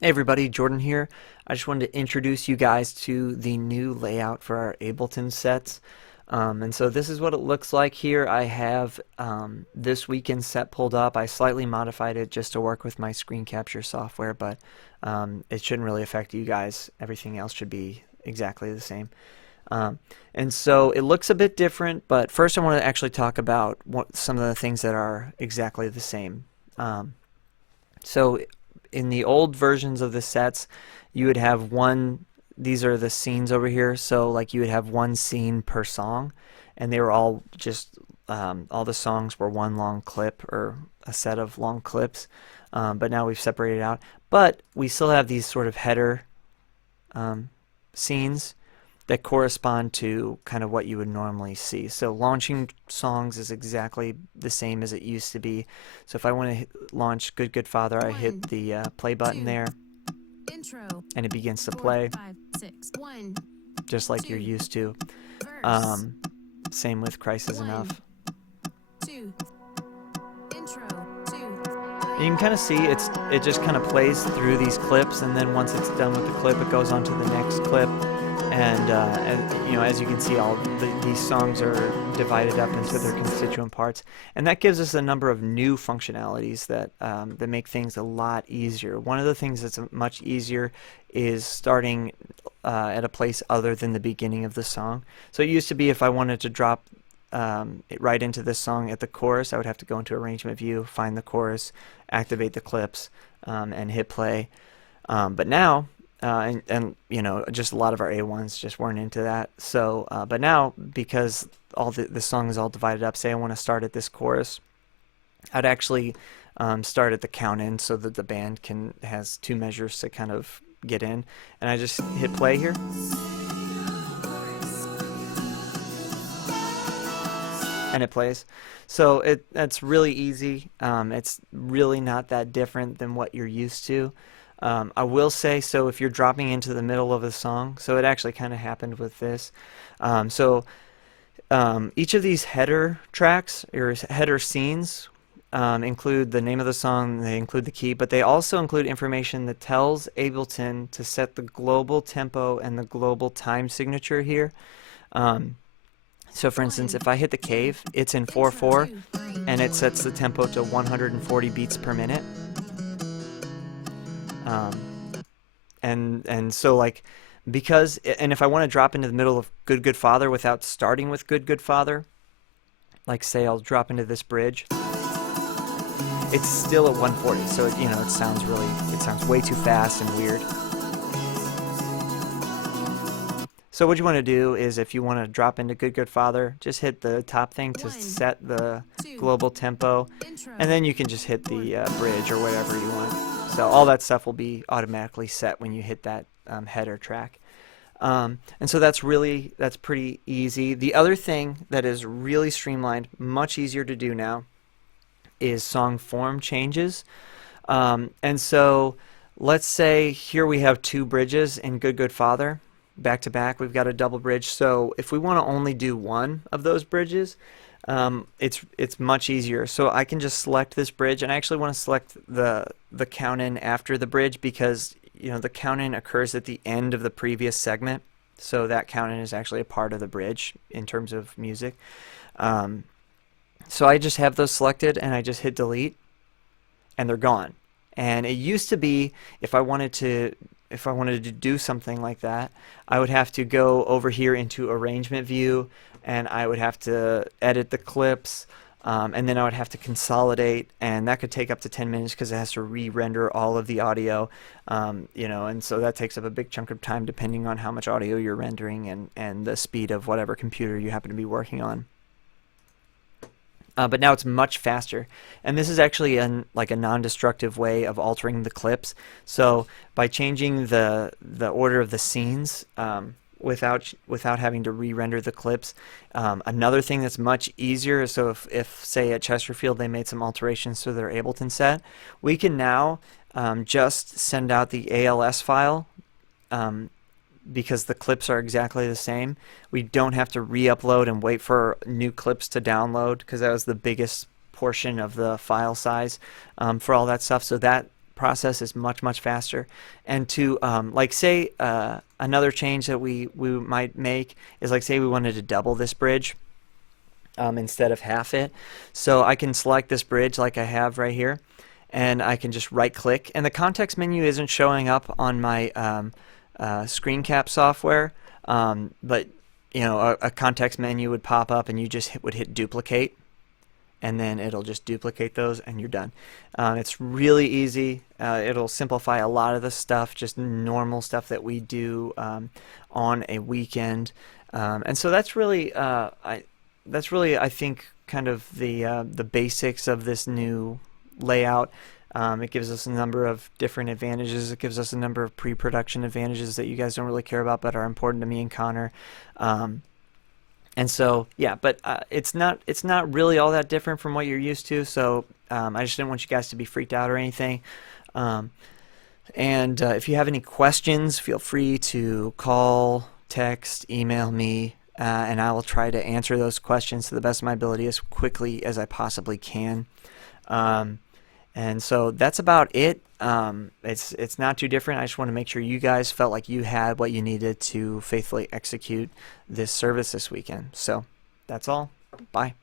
Hey everybody, Jordan here. I just wanted to introduce you guys to the new layout for our Ableton sets. And so this is what it looks like here. I have this weekend set pulled up. I slightly modified it just to work with my screen capture software, but it shouldn't really affect you guys. Everything else should be exactly the same. Um, and so it looks a bit different, but first I want to actually talk about some of the things that are exactly the same. So in the old versions of the sets, you would have one, these are the scenes over here, so like you would have one scene per song, and they were all just, all the songs were one long clip or a set of long clips, but now we've separated out. But we still have these sort of header um, scenes that correspond to kind of what you would normally see. So launching songs is exactly the same as it used to be. So if I want to launch Good Good Father, I hit the play button there, Intro, and it begins to 4, play 5, 6, 1, just like 2, you're used to. verse, Same with Christ is 1, Enough. 2, intro, 2, And you can kind of see it just kind of plays through these clips, and then once it's done with the clip, it goes on to the next clip. And you know, as you can see, these songs are divided up into their constituent parts, and that gives us a number of new functionalities that make things a lot easier. One of the things that's much easier is starting at a place other than the beginning of the song. So it used to be if I wanted to drop it right into this song at the chorus, I would have to go into Arrangement View, find the chorus, activate the clips, and hit play. But now, and you know, just a lot of our A1s just weren't into that. So, but now because all the song is all divided up, say I want to start at this chorus, I'd actually start at the count in so that the band has two measures to kind of get in, and I just hit play here, and it plays. So that's really easy. It's really not that different than what you're used to. I will say, so if you're dropping into the middle of a song, so it actually kind of happened with this. Each of these header tracks or header scenes include the name of the song, they include the key, but they also include information that tells Ableton to set the global tempo and the global time signature here. So for instance, 1, if I hit the cave, it's in intro, 4/4, 2, 3, and it sets the tempo to 140 beats per minute. Um, and so like because and if I want to drop into the middle of Good Good Father without starting with Good Good Father, like say I'll drop into this bridge, it's still at 140. So you know, it sounds way too fast and weird. So what you want to do is if you want to drop into Good Good Father, just hit the top thing to 1, set the 2, global tempo, intro, and then you can just hit 4, the bridge or whatever you want. So all that stuff will be automatically set when you hit that header track. And so that's pretty easy. The other thing that is really streamlined, much easier to do now, is song form changes. And so let's say here we have two bridges in Good Good Father. Back to back, we've got a double bridge. So if we want to only do one of those bridges, it's much easier. So I can just select this bridge, and I actually want to select the count in after the bridge because you know the count in occurs at the end of the previous segment. So that count in is actually a part of the bridge in terms of music. Um, so I just have those selected, and I just hit delete, and they're gone. And it used to be if I wanted to do something like that, I would have to go over here into Arrangement View, and I would have to edit the clips, and then I would have to consolidate, and that could take up to 10 minutes because it has to re-render all of the audio, you know, and so that takes up a big chunk of time depending on how much audio you're rendering and the speed of whatever computer you happen to be working on. But now it's much faster, and this is actually like a non-destructive way of altering the clips. So by changing the order of the scenes without having to re-render the clips, another thing that's much easier. So if say at Chesterfield they made some alterations to their Ableton set, we can now just send out the ALS file. Because the clips are exactly the same. We don't have to re-upload and wait for new clips to download because that was the biggest portion of the file size for all that stuff. So that process is much faster. And to like say another change that we might make is like say we wanted to double this bridge instead of half it. So I can select this bridge like I have right here, and I can just right click, and the context menu isn't showing up on my screen cap software, but you know, a context menu would pop up and you just would hit duplicate, and then it'll just duplicate those and you're done. It's really easy. It'll simplify a lot of the stuff, just normal stuff that we do on a weekend. And so that's really I think kind of the basics of this new layout. It gives us a number of different advantages. It gives us a number of pre-production advantages that you guys don't really care about but are important to me and Connor. And so yeah, but it's not really all that different from what you're used to. So I just didn't want you guys to be freaked out or anything. And if you have any questions, feel free to call, text, email me, and I will try to answer those questions to the best of my ability as quickly as I possibly can. And so that's about it. It's not too different. I just want to make sure you guys felt like you had what you needed to faithfully execute this service this weekend. So that's all. Bye.